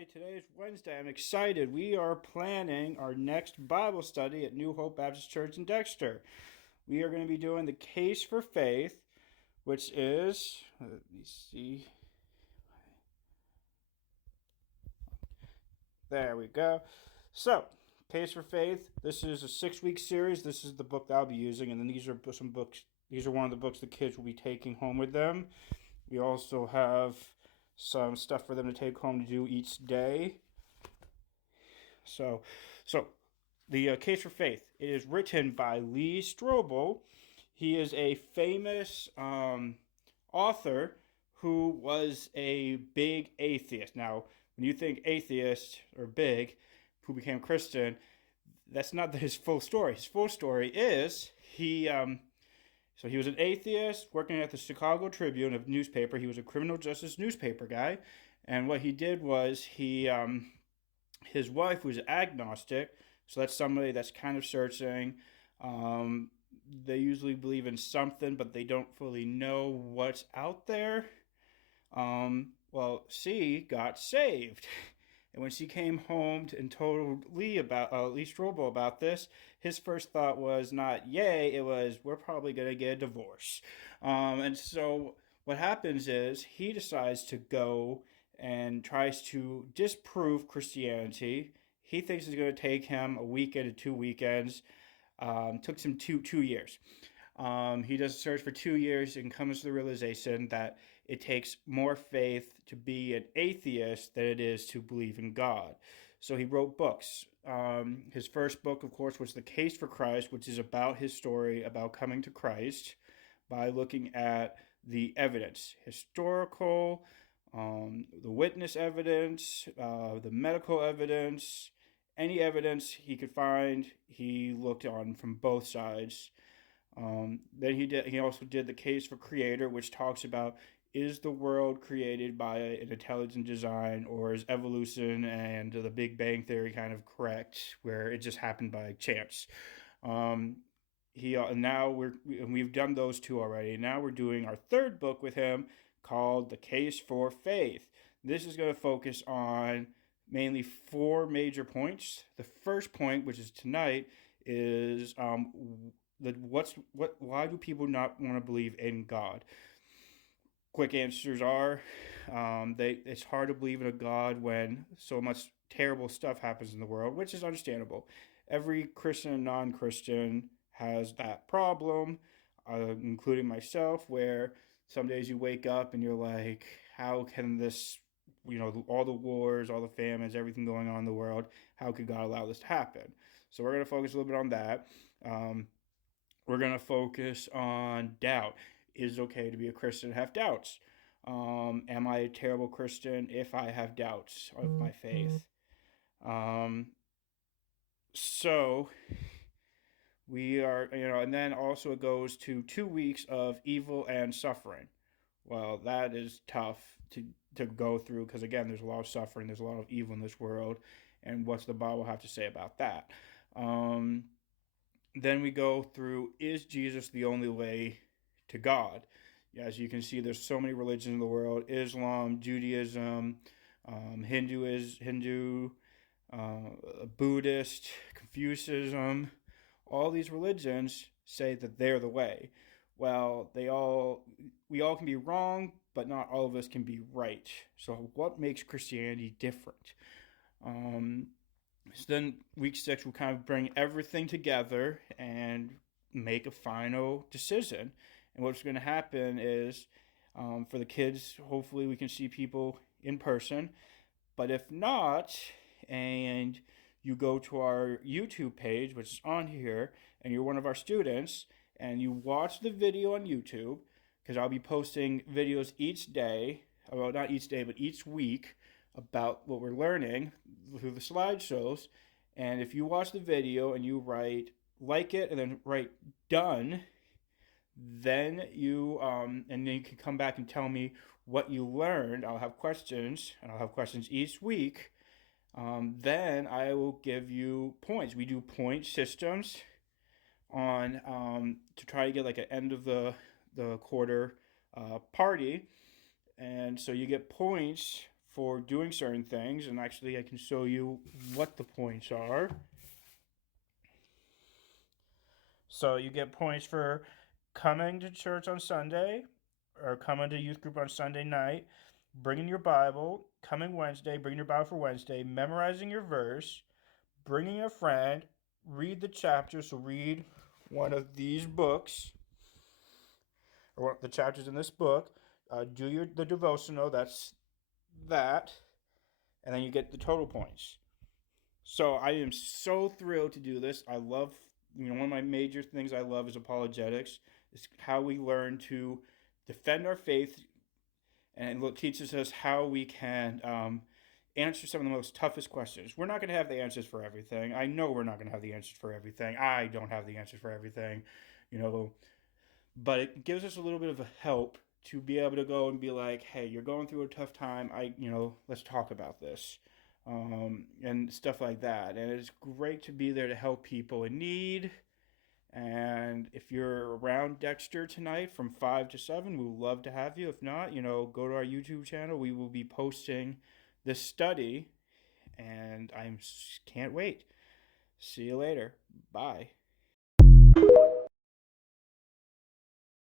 Hey, today's Wednesday. I'm excited. We are planning our next Bible study at New Hope Baptist Church in Dexter. We are going to be doing the Case for Faith, which is, let me see. There we go. So, Case for Faith. This is a 6-week series. This is the book that I'll be using, and then these are some books. These are one of the books the kids will be taking home with them. We also have some stuff for them to take home to do each day. So the Case for Faith. It is written by Lee Strobel. He is a famous author who was a big atheist. Now, when you think atheist or big, who became Christian, that's not his full story. His full story is he was an atheist working at the Chicago Tribune, a newspaper. He was a criminal justice newspaper guy, and what he did was his wife was agnostic, so that's somebody that's kind of searching. They usually believe in something, but they don't fully know what's out there. She got saved. And when she came home and told Lee Strobel about this, his first thought was not yay, it was we're probably going to get a divorce. And so what happens is he decides to go and tries to disprove Christianity. He thinks it's going to take him a weekend to 2 weekends. Took him two years. He does a search for 2 years and comes to the realization that it takes more faith to be an atheist than it is to believe in God. So he wrote books. His first book, of course, was The Case for Christ, which is about his story about coming to Christ by looking at the evidence, historical, the witness evidence, the medical evidence, any evidence he could find, he looked on from both sides. Then he also did The Case for Creator, which talks about, is the world created by an intelligent design, or is evolution and the Big Bang Theory kind of correct, where it just happened by chance? We've done those two already. Now we're doing our third book with him called The Case for Faith. This is going to focus on mainly 4 major points. The first point, which is tonight, is why do people not want to believe in God? Quick answers are it's hard to believe in a God when so much terrible stuff happens in the world, which is understandable. Every Christian and non-Christian has that problem, including myself, where some days you wake up and you're like, how can this, all the wars, all the famines, everything going on in the world, how could God allow this to happen? So we're going to focus a little bit on that. We're going to focus on doubt. Is it okay to be a Christian and have doubts? Am I a terrible Christian if I have doubts of my faith? So we are, and then also it goes to 2 weeks of evil and suffering. Well, that is tough to go through because, again, there's a lot of suffering, there's a lot of evil in this world, and what's the Bible have to say about that? Then we go through, is Jesus the only way to God? As you can see, there's so many religions in the world: Islam, Judaism, Hindu, Buddhist, Confucianism. All these religions say that they're the way. Well, we all can be wrong, but not all of us can be right. So what makes Christianity different? So then week 6 will kind of bring everything together and make a final decision. And what's going to happen is, for the kids, hopefully we can see people in person. But if not, and you go to our YouTube page, which is on here, and you're one of our students, and you watch the video on YouTube, because I'll be posting videos each day, well, not each day, but each week, about what we're learning through the slideshows. And if you watch the video and you like it and then write done, then you can come back and tell me what you learned. I'll have questions, and I'll have questions each week. Then I will give you points. We do point systems on to try to get like an end of the quarter party. And so you get points for doing certain things, and actually I can show you what the points are. So you get points for coming to church on Sunday, or coming to youth group on Sunday night, bringing your Bible, coming Wednesday, bringing your Bible for Wednesday, memorizing your verse, bringing a friend, read the chapter, so read one of these books, or the chapters in this book, do the devotional, that's that, and then you get the total points. So I am so thrilled to do this. I love, one of my major things I love is apologetics. It's how we learn to defend our faith, and it teaches us how we can answer some of the most toughest questions. We're not going to have the answers for everything. I know we're not going to have the answers for everything. I don't have the answers for everything, but it gives us a little bit of a help to be able to go and be like, hey, you're going through a tough time. Let's talk about this, and stuff like that. And it's great to be there to help people in need. And if you're around Dexter tonight from 5 to 7, we would love to have you. If not, go to our YouTube channel. We will be posting this study, and I can't wait. See you later. Bye.